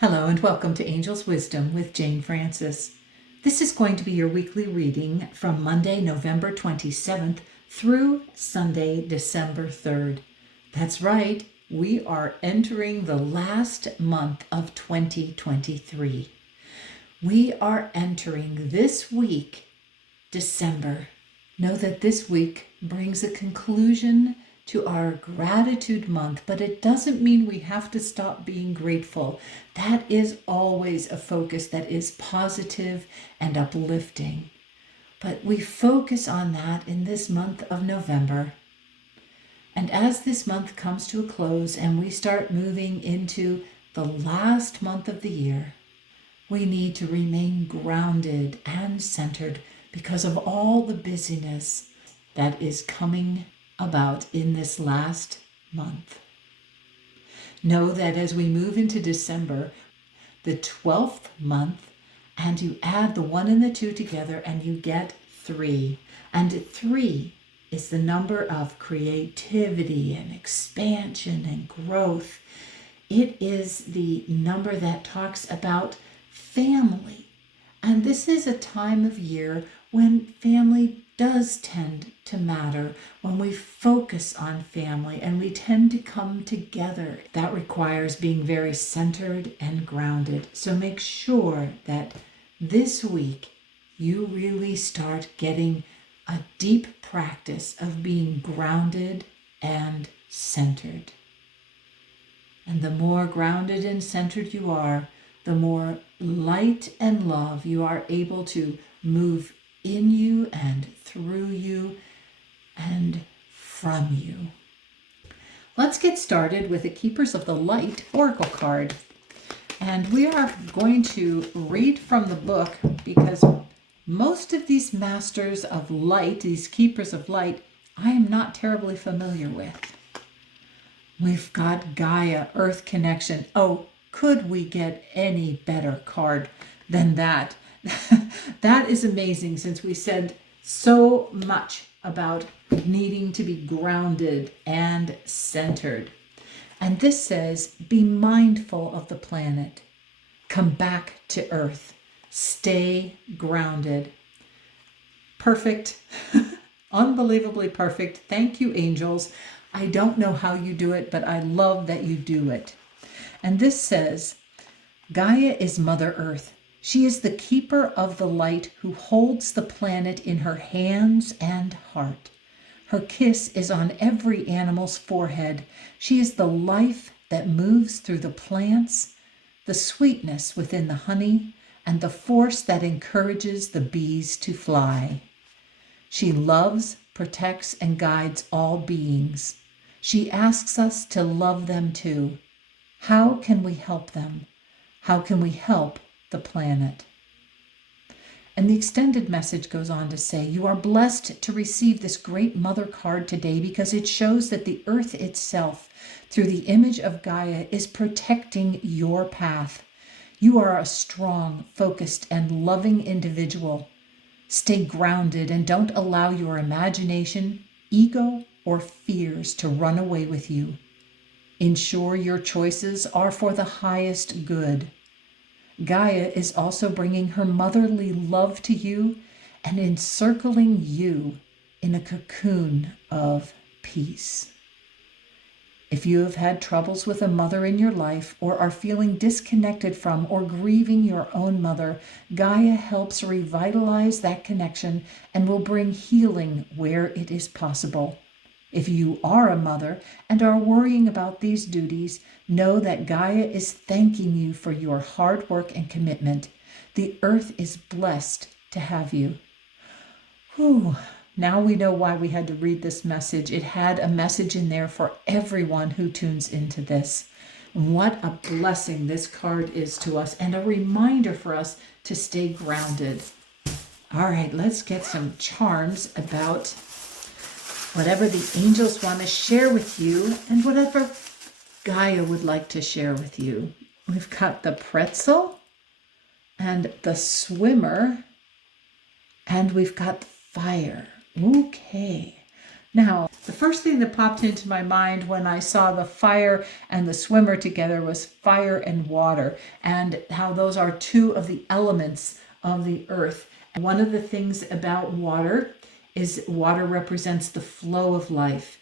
Hello and welcome to Angel's Wisdom with Jane Francis. This is going to be your weekly reading from Monday, November 27th through Sunday, December 3rd. That's right, we are entering the last month of 2023. We are entering this week, December. Know that this week brings a conclusion to our gratitude month, but it doesn't mean we have to stop being grateful. That is always a focus that is positive and uplifting. But we focus on that in this month of November. And as this month comes to a close and we start moving into the last month of the year, we need to remain grounded and centered because of all the busyness that is coming about in this last month. Know that as we move into December, the 12th month, and you add the 1 and the 2 together and you get 3. And 3 is the number of creativity and expansion and growth. It is the number that talks about family. And this is a time of year when family does tend to matter, when we focus on family and we tend to come together. That requires being very centered and grounded. So make sure that this week you really start getting a deep practice of being grounded and centered. And the more grounded and centered you are, the more light and love you are able to move in you and through you and from you. Let's get started with the Keepers of the Light Oracle card. And we are going to read from the book because most of these Masters of Light, these Keepers of Light, I am not terribly familiar with. We've got Gaia, Earth Connection. Oh, could we get any better card than that? That is amazing, since we said so much about needing to be grounded and centered. And this says, be mindful of the planet. Come back to Earth. Stay grounded. Perfect. Unbelievably perfect. Thank you, angels. I don't know how you do it, but I love that you do it. And this says, Gaia is Mother Earth. She is the keeper of the light who holds the planet in her hands and heart. Her kiss is on every animal's forehead. She is the life that moves through the plants, the sweetness within the honey, and the force that encourages the bees to fly. She loves, protects, and guides all beings. She asks us to love them too. How can we help them? How can we help the planet? And the extended message goes on to say, you are blessed to receive this great mother card today because it shows that the earth itself, through the image of Gaia, is protecting your path. You are a strong, focused, and loving individual. Stay grounded and don't allow your imagination, ego, or fears to run away with you. Ensure your choices are for the highest good. Gaia is also bringing her motherly love to you and encircling you in a cocoon of peace. If you have had troubles with a mother in your life or are feeling disconnected from or grieving your own mother, Gaia helps revitalize that connection and will bring healing where it is possible. If you are a mother and are worrying about these duties, know that Gaia is thanking you for your hard work and commitment. The earth is blessed to have you. Whew. Now we know why we had to read this message. It had a message in there for everyone who tunes into this. What a blessing this card is to us and a reminder for us to stay grounded. All right, let's get some charms about whatever the angels want to share with you and whatever Gaia would like to share with you. We've got the pretzel and the swimmer, and we've got fire. Okay, Now, the first thing that popped into my mind when I saw the fire and the swimmer together was fire and water, and how those are two of the elements of the earth. And one of the things about water is water represents the flow of life.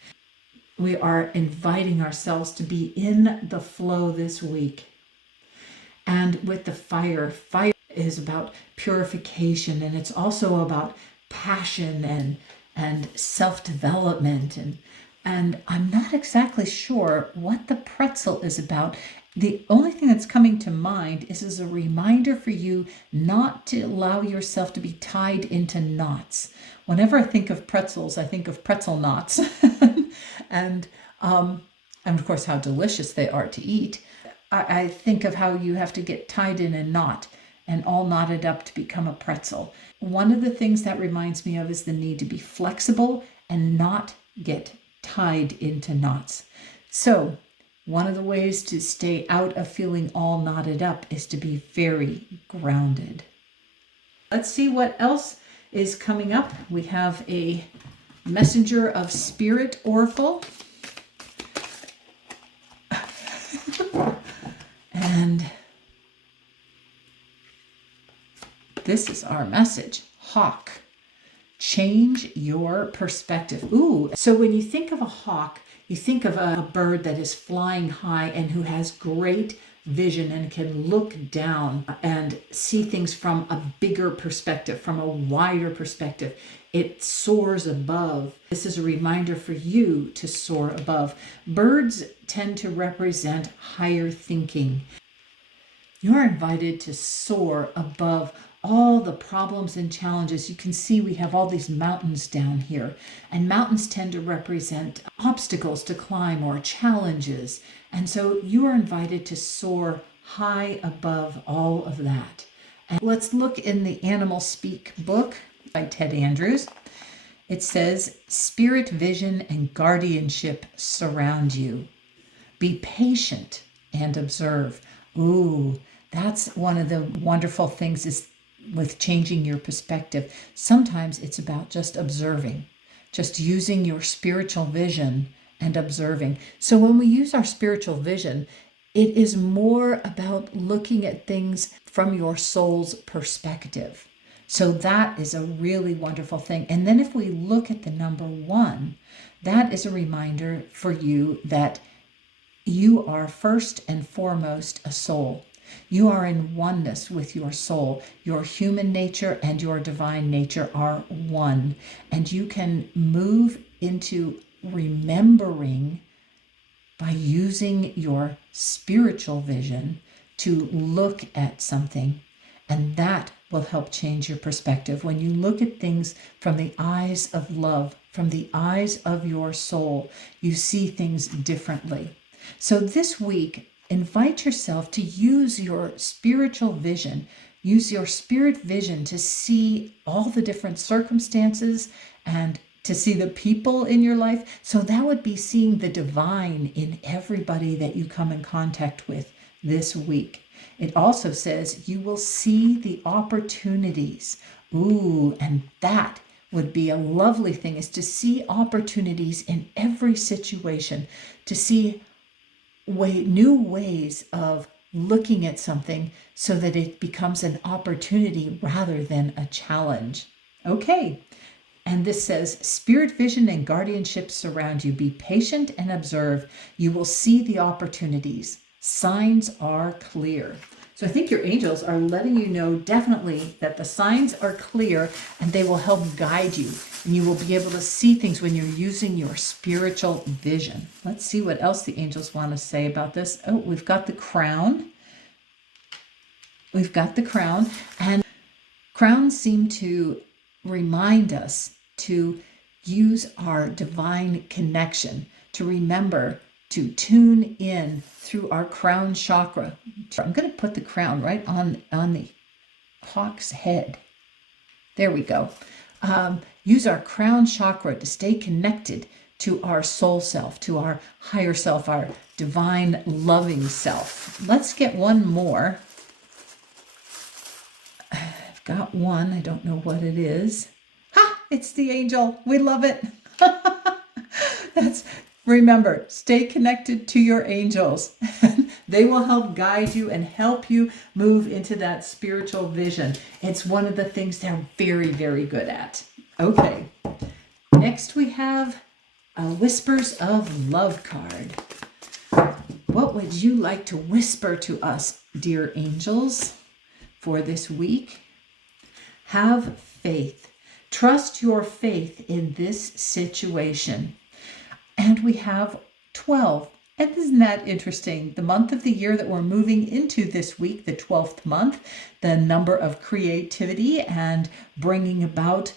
We are inviting ourselves to be in the flow this week. And with the fire is about purification, and it's also about passion and self-development, and I'm not exactly sure what the pretzel is about. The only thing that's coming to mind is as a reminder for you not to allow yourself to be tied into knots. Whenever I think of pretzels, I think of pretzel knots. and of course how delicious they are to eat. I think of how you have to get tied in a knot and all knotted up to become a pretzel. One of the things that reminds me of is the need to be flexible and not get tied into knots. So one of the ways to stay out of feeling all knotted up is to be very grounded. Let's see what else is coming up. We have a Messenger of Spirit Oracle. And this is our message. Hawk. Change your perspective. Ooh, so when you think of a hawk, you think of a bird that is flying high and who has great vision and can look down and see things from a bigger perspective, from a wider perspective. It soars above. This is a reminder for you to soar above. Birds tend to represent higher thinking. You're invited to soar above all the problems and challenges. You can see we have all these mountains down here, and mountains tend to represent obstacles to climb or challenges. And so you are invited to soar high above all of that. And let's look in the Animal Speak book by Ted Andrews. It says, spirit vision and guardianship surround you. Be patient and observe. Ooh, that's one of the wonderful things is with changing your perspective. Sometimes it's about just observing, just using your spiritual vision and observing. So when we use our spiritual vision, it is more about looking at things from your soul's perspective. So that is a really wonderful thing. And then if we look at the number 1, that is a reminder for you that you are first and foremost a soul. You are in oneness with your soul. Your human nature and your divine nature are one. And you can move into remembering by using your spiritual vision to look at something. And that will help change your perspective. When you look at things from the eyes of love, from the eyes of your soul, you see things differently. So this week, invite yourself to use your spiritual vision. Use your spirit vision to see all the different circumstances and to see the people in your life. So that would be seeing the divine in everybody that you come in contact with this week. It also says you will see the opportunities. Ooh, and that would be a lovely thing, is to see opportunities in every situation, to see new ways of looking at something so that it becomes an opportunity rather than a challenge. Okay. And this says, spirit vision and guardianship surround you. Be patient and observe. You will see the opportunities. Signs are clear. So I think your angels are letting you know definitely that the signs are clear and they will help guide you. And you will be able to see things when you're using your spiritual vision. Let's see what else the angels want to say about this. Oh, we've got the crown. We've got the crown. And crowns seem to remind us to use our divine connection, to remember to tune in through our crown chakra. I'm going to put the crown right on the hawk's head. There we go. Use our crown chakra to stay connected to our soul self, to our higher self, our divine loving self. Let's get one more. I've got one. I don't know what it is. Ha! It's the angel. We love it. Remember, stay connected to your angels. They will help guide you and help you move into that spiritual vision. It's one of the things they're very, very good at. Okay, next we have a Whispers of Love card. What would you like to whisper to us, dear angels, for this week? Have faith. Trust your faith in this situation. And we have 12. And isn't that interesting? The month of the year that we're moving into this week, the 12th month, the number of creativity and bringing about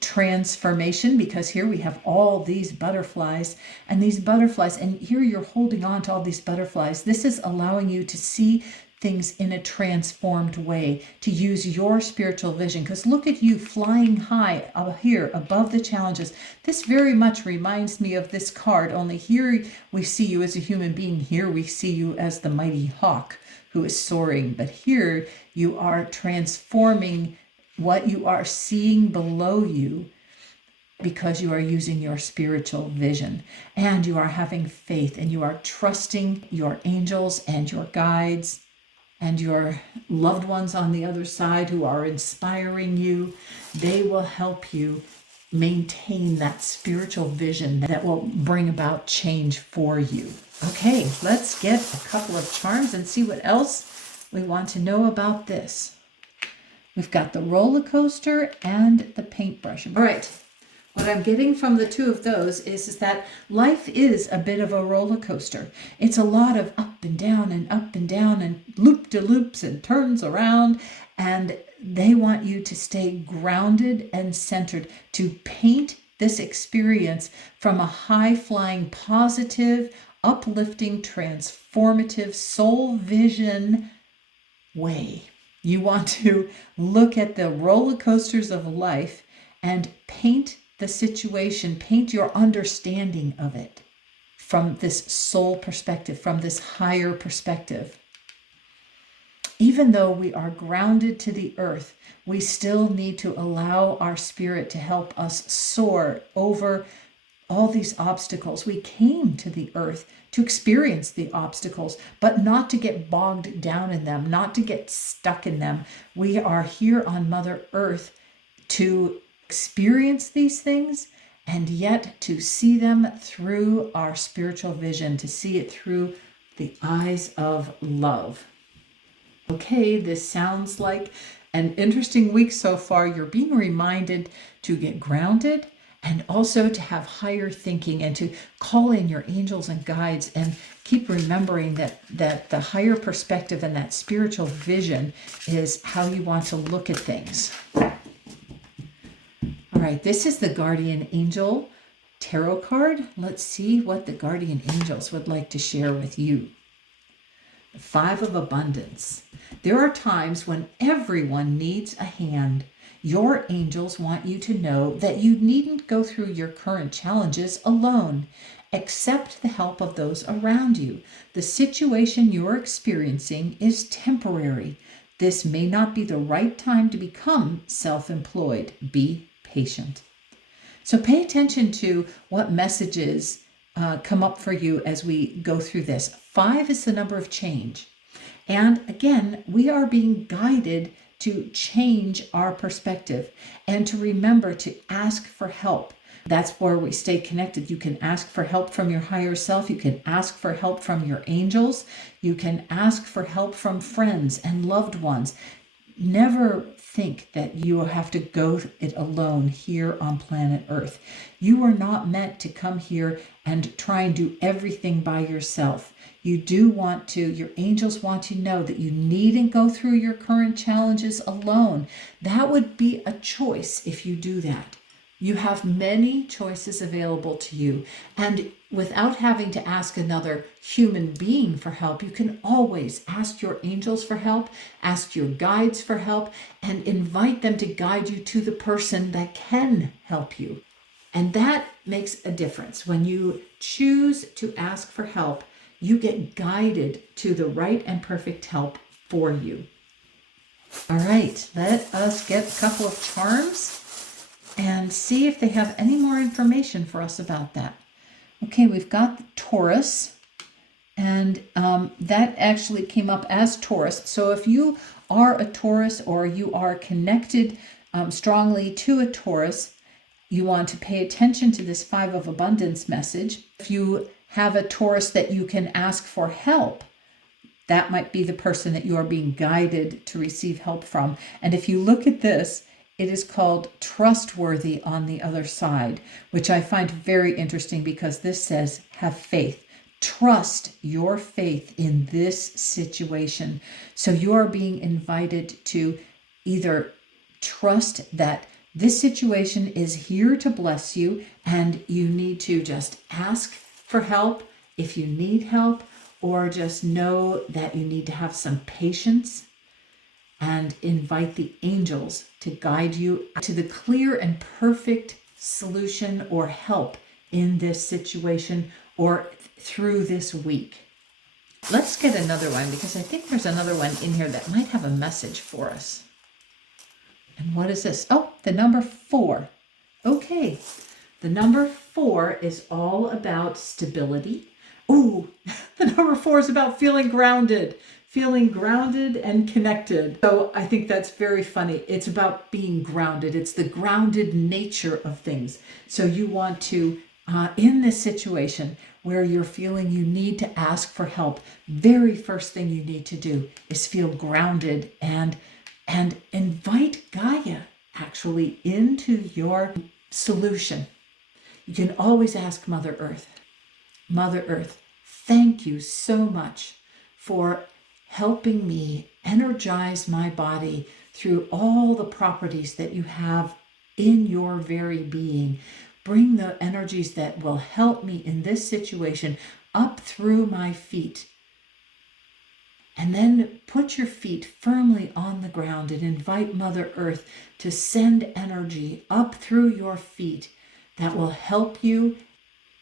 transformation, because here we have all these butterflies, and here you're holding on to all these butterflies. This is allowing you to see things in a transformed way, to use your spiritual vision, because look at you flying high up here above the challenges. This very much reminds me of this card, only here we see you as a human being. Here we see you as the mighty hawk who is soaring, but here you are transforming what you are seeing below you, because you are using your spiritual vision, and you are having faith, and you are trusting your angels and your guides and your loved ones on the other side who are inspiring you. They will help you maintain that spiritual vision that will bring about change for you. Okay, let's get a couple of charms and see what else we want to know about this. We've got the roller coaster and the paintbrush. All right. What I'm getting from the two of those is that life is a bit of a roller coaster. It's a lot of up and down and loop-de-loops and turns around. And they want you to stay grounded and centered, to paint this experience from a high-flying, positive, uplifting, transformative soul vision way. You want to look at the roller coasters of life and paint the situation, paint your understanding of it from this soul perspective, from this higher perspective. Even though we are grounded to the earth, we still need to allow our spirit to help us soar over all these obstacles. We came to the earth to experience the obstacles, but not to get bogged down in them, not to get stuck in them. We are here on Mother Earth to experience these things, and yet to see them through our spiritual vision, to see it through the eyes of love. Okay, this sounds like an interesting week so far. You're being reminded to get grounded, and also to have higher thinking, and to call in your angels and guides, and keep remembering that the higher perspective and that spiritual vision is how you want to look at things. All right, this is the Guardian Angel Tarot card. Let's see what the Guardian Angels would like to share with you. The Five of Abundance. There are times when everyone needs a hand. Your angels want you to know that you needn't go through your current challenges alone. Accept the help of those around you. The situation you're experiencing is temporary. This may not be the right time to become self-employed. Be patient. So pay attention to what messages come up for you as we go through this. 5 is the number of change. And again, we are being guided to change our perspective and to remember to ask for help. That's where we stay connected. You can ask for help from your higher self. You can ask for help from your angels. You can ask for help from friends and loved ones. Never think that you have to go it alone here on planet Earth. You are not meant to come here and try and do everything by yourself. You do want to, your angels want to know that you needn't go through your current challenges alone. That would be a choice if you do that. You have many choices available to you. And without having to ask another human being for help, you can always ask your angels for help, ask your guides for help, and invite them to guide you to the person that can help you. And that makes a difference. When you choose to ask for help, you get guided to the right and perfect help for you. All right, let us get a couple of charms and see if they have any more information for us about that. Okay, we've got the Taurus, and that actually came up as Taurus. So if you are a Taurus or you are connected strongly to a Taurus, you want to pay attention to this Five of Abundance message. If you have a Taurus that you can ask for help, that might be the person that you are being guided to receive help from. And if you look at this, it is called trustworthy on the other side, which I find very interesting because this says have faith. Trust your faith in this situation. So you are being invited to either trust that this situation is here to bless you, and you need to just ask for help if you need help, or just know that you need to have some patience and invite the angels to guide you to the clear and perfect solution or help in this situation or through this week. Let's get another one, because I think there's another one in here that might have a message for us. And what is this? Oh, the number 4. Okay, the number 4 is all about stability. Ooh, the number 4 is about feeling grounded and connected. So I think that's very funny. It's about being grounded. It's the grounded nature of things. So you want to, in this situation where you're feeling you need to ask for help, very first thing you need to do is feel grounded and invite Gaia actually into your solution. You can always ask Mother Earth, Mother Earth, thank you so much for helping me energize my body through all the properties that you have in your very being. Bring the energies that will help me in this situation up through my feet. And then put your feet firmly on the ground and invite Mother Earth to send energy up through your feet that will help you.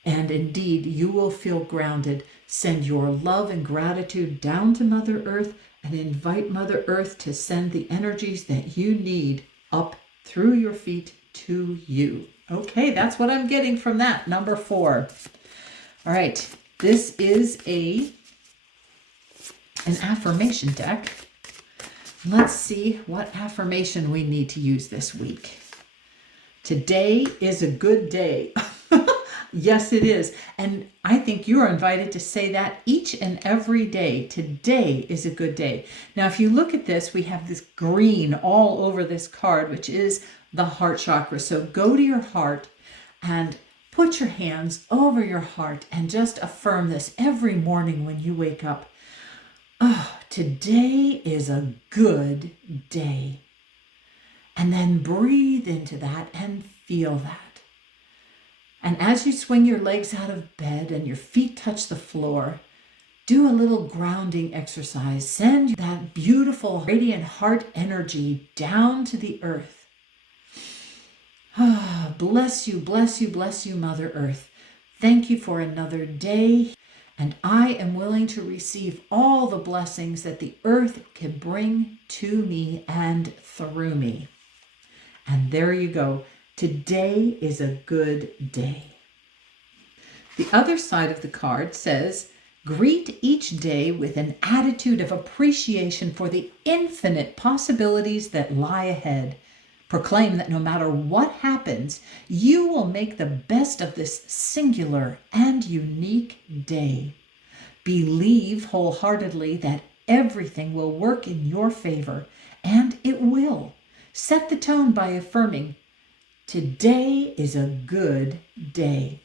And indeed, you will feel grounded. Send your love and gratitude down to Mother Earth and invite Mother Earth to send the energies that you need up through your feet to you. Okay, that's what I'm getting from that, number 4. All right, this is an affirmation deck. Let's see what affirmation we need to use this week. Today is a good day. Yes, it is. And I think you are invited to say that each and every day. Today is a good day. Now, if you look at this, we have this green all over this card, which is the heart chakra. So go to your heart and put your hands over your heart and just affirm this every morning when you wake up. Oh, today is a good day. And then breathe into that and feel that. And as you swing your legs out of bed and your feet touch the floor, do a little grounding exercise. Send that beautiful, radiant heart energy down to the earth. Ah, bless you, bless you, bless you, Mother Earth. Thank you for another day. And I am willing to receive all the blessings that the earth can bring to me and through me. And there you go. Today is a good day. The other side of the card says, greet each day with an attitude of appreciation for the infinite possibilities that lie ahead. Proclaim that no matter what happens, you will make the best of this singular and unique day. Believe wholeheartedly that everything will work in your favor, and it will. Set the tone by affirming, today is a good day.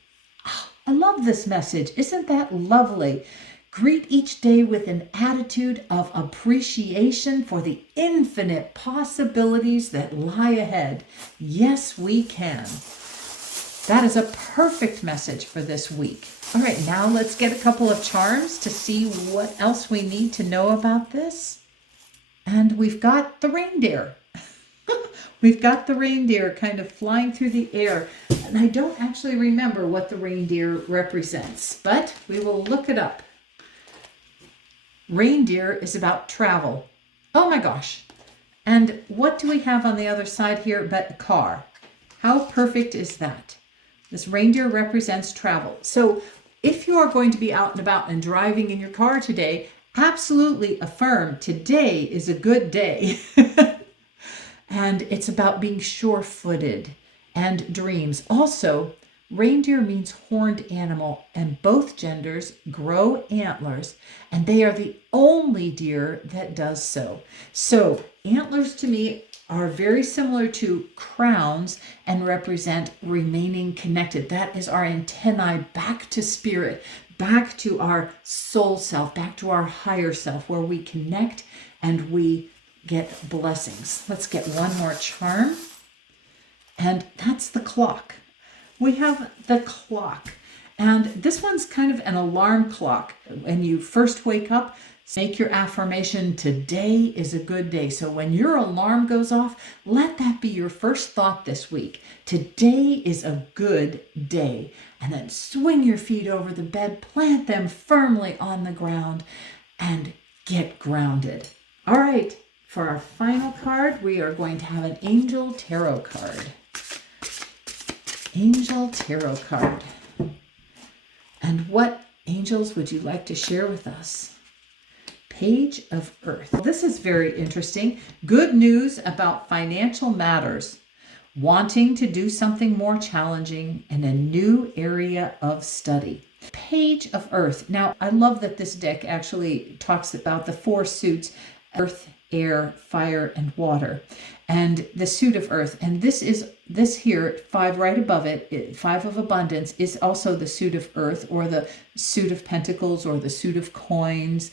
Oh, I love this message. Isn't that lovely? Greet each day with an attitude of appreciation for the infinite possibilities that lie ahead. Yes, we can. That is a perfect message for this week. All right, now let's get a couple of charms to see what else we need to know about this. And we've got the reindeer. We've got the reindeer kind of flying through the air. And I don't actually remember what the reindeer represents, but we will look it up. Reindeer is about travel. Oh my gosh. And what do we have on the other side here but a car? How perfect is that? This reindeer represents travel. So if you are going to be out and about and driving in your car today, absolutely affirm today is a good day. And it's about being sure-footed and dreams. Also, reindeer means horned animal, and both genders grow antlers, and they are the only deer that does so. So antlers to me are very similar to crowns and represent remaining connected. That is our antennae back to spirit, back to our soul self, back to our higher self, where we connect and we get blessings. Let's get one more charm. And that's the clock. We have the clock. And this one's kind of an alarm clock. When you first wake up, make your affirmation, today is a good day. So when your alarm goes off, let that be your first thought this week. Today is a good day. And then swing your feet over the bed, plant them firmly on the ground, and get grounded. All right, for our final card, we are going to have an Angel Tarot card. Angel Tarot card. And what angels would you like to share with us? Page of Earth. This is very interesting. Good news about financial matters. Wanting to do something more challenging in a new area of study. Page of Earth. Now, I love that this deck actually talks about the four suits: earth, air, fire, and water, and the suit of earth. And this here, 5 right above it, 5 of abundance, is also the suit of earth, or the suit of pentacles, or the suit of coins.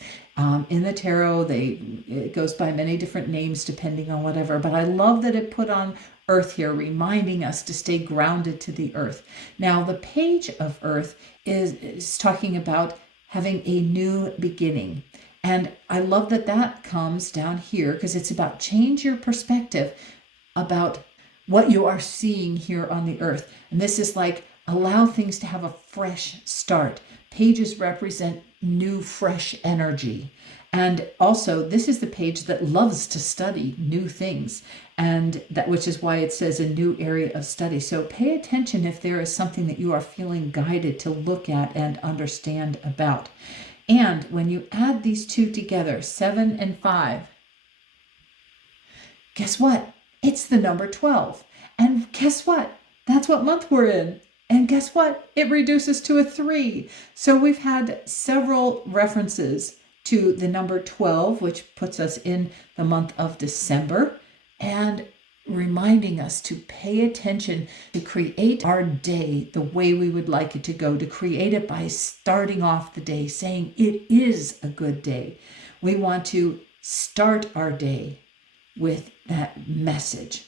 In the tarot, it goes by many different names depending on whatever, but I love that it put on earth here, reminding us to stay grounded to the earth. Now, the page of earth is talking about having a new beginning. And I love that that comes down here, because it's about change your perspective about what you are seeing here on the earth. And this is like, allow things to have a fresh start. Pages represent new, fresh energy. And also, this is the page that loves to study new things, and that, which is why it says a new area of study. So pay attention if there is something that you are feeling guided to look at and understand about. And when you add these two together, 7 and 5, guess what? It's the number 12. And guess what? That's what month we're in. And guess what? It reduces to a 3. So we've had several references to the number 12, which puts us in the month of December, and reminding us to pay attention to create our day the way we would like it to go, to create it by starting off the day saying it is a good day. We want to start our day with that message.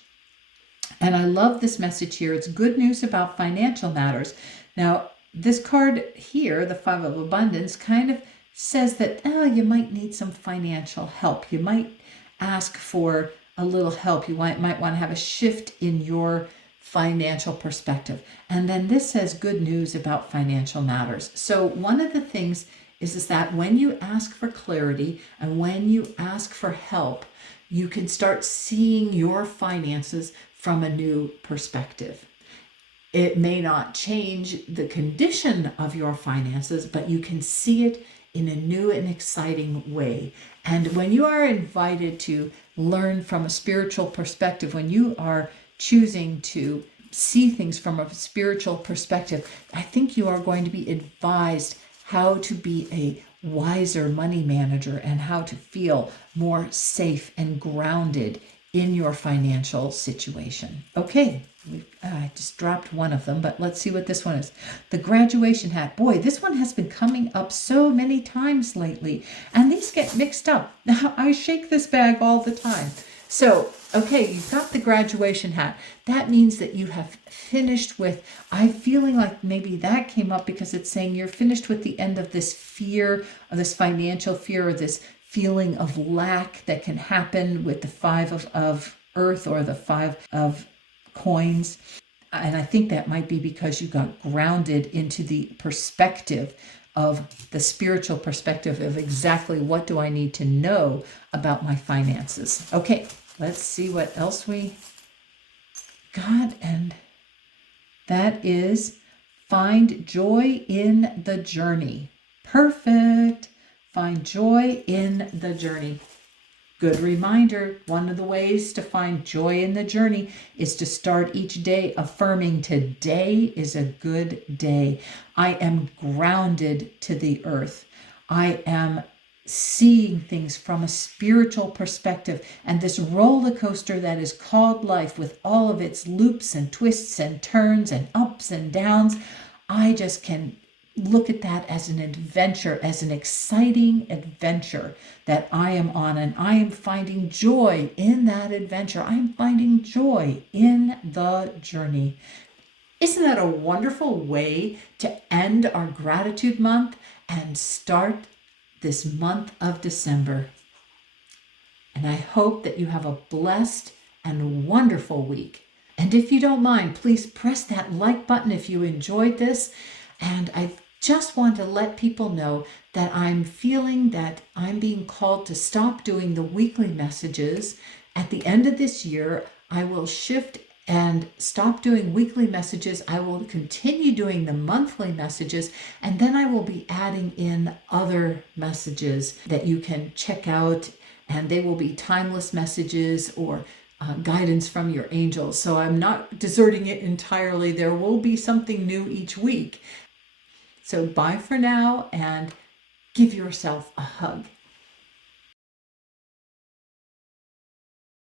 And I love this message here. It's good news about financial matters. Now, this card here, the 5 of abundance, kind of says that, you might need some financial help. You might ask for a little help. You might want to have a shift in your financial perspective. And then this says good news about financial matters. So one of the things is that when you ask for clarity and when you ask for help, you can start seeing your finances from a new perspective. It may not change the condition of your finances, but you can see it in a new and exciting way. And when you are invited to learn from a spiritual perspective, when you are choosing to see things from a spiritual perspective, I think you are going to be advised how to be a wiser money manager and how to feel more safe and grounded in your financial situation. Okay, I just dropped one of them, but let's see what this one is. The graduation hat. Boy, this one has been coming up so many times lately, and these get mixed up. Now, I shake this bag all the time. So, okay, you've got the graduation hat. That means that you have finished with, I'm feeling like maybe that came up because it's saying you're finished with the end of this fear, of this financial fear, or this feeling of lack that can happen with the 5 of earth or the 5 of coins. And I think that might be because you got grounded into the perspective of the spiritual perspective of exactly what do I need to know about my finances. Okay, let's see what else we got. And that is Find joy in the journey. Perfect. Find joy in the journey. Good reminder, one of the ways to find joy in the journey is to start each day affirming today is a good day. I am grounded to the earth. I am seeing things from a spiritual perspective, and this roller coaster that is called life, with all of its loops and twists and turns and ups and downs, I just can look at that as an adventure, as an exciting adventure that I am on, and I am finding joy in that adventure. I am finding joy in the journey. Isn't that a wonderful way to end our gratitude month and start this month of December? And I hope that you have a blessed and wonderful week. And if you don't mind, please press that like button if you enjoyed this. And I just want to let people know that I'm feeling that I'm being called to stop doing the weekly messages. At the end of this year, I will shift and stop doing weekly messages. I will continue doing the monthly messages, and then I will be adding in other messages that you can check out, and they will be timeless messages or guidance from your angels. So I'm not deserting it entirely. There will be something new each week. So bye for now, and give yourself a hug.